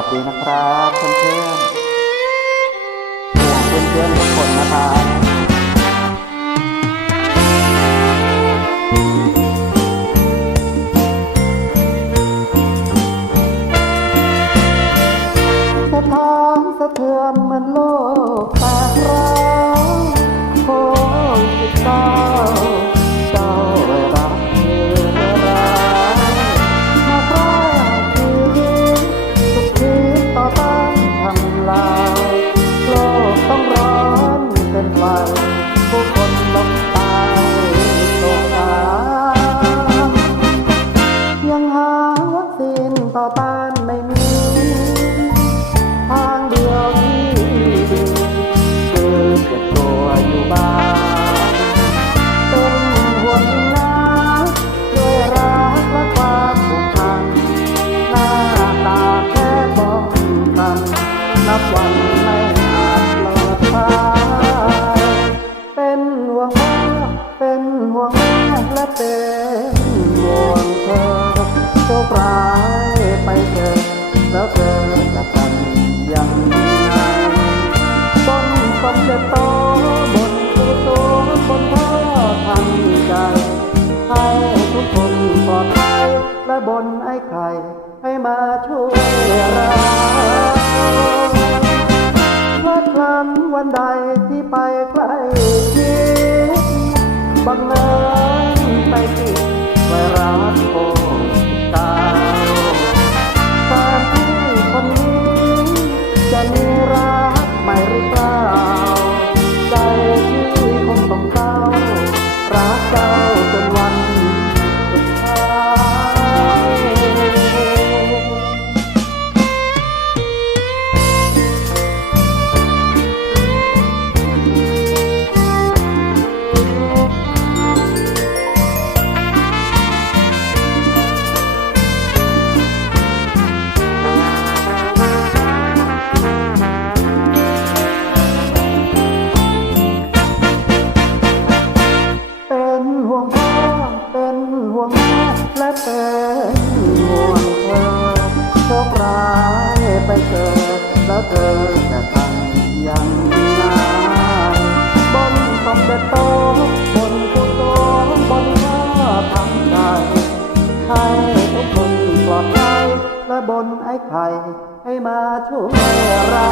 วัสดีนะครับเพื่อนๆห่วงเพื่อนๆทุกคนนะครับสะท้อนสะเทือนเหมือนโลก บนไอ้ไข่ให้มาช่วยเราพลาดพลั้งวันใดที่ไปใกล้ชิดบังเอิญ และเป็นห่วงเธอโชคร้ายไปเกิดแล้วเธอจะทำยังไงบนสมเด็จโตบนกุโตบนพ่อทำใจให้ทุกคนปลอดภัยและบนไอ้ไข่ให้มาช่วยเรา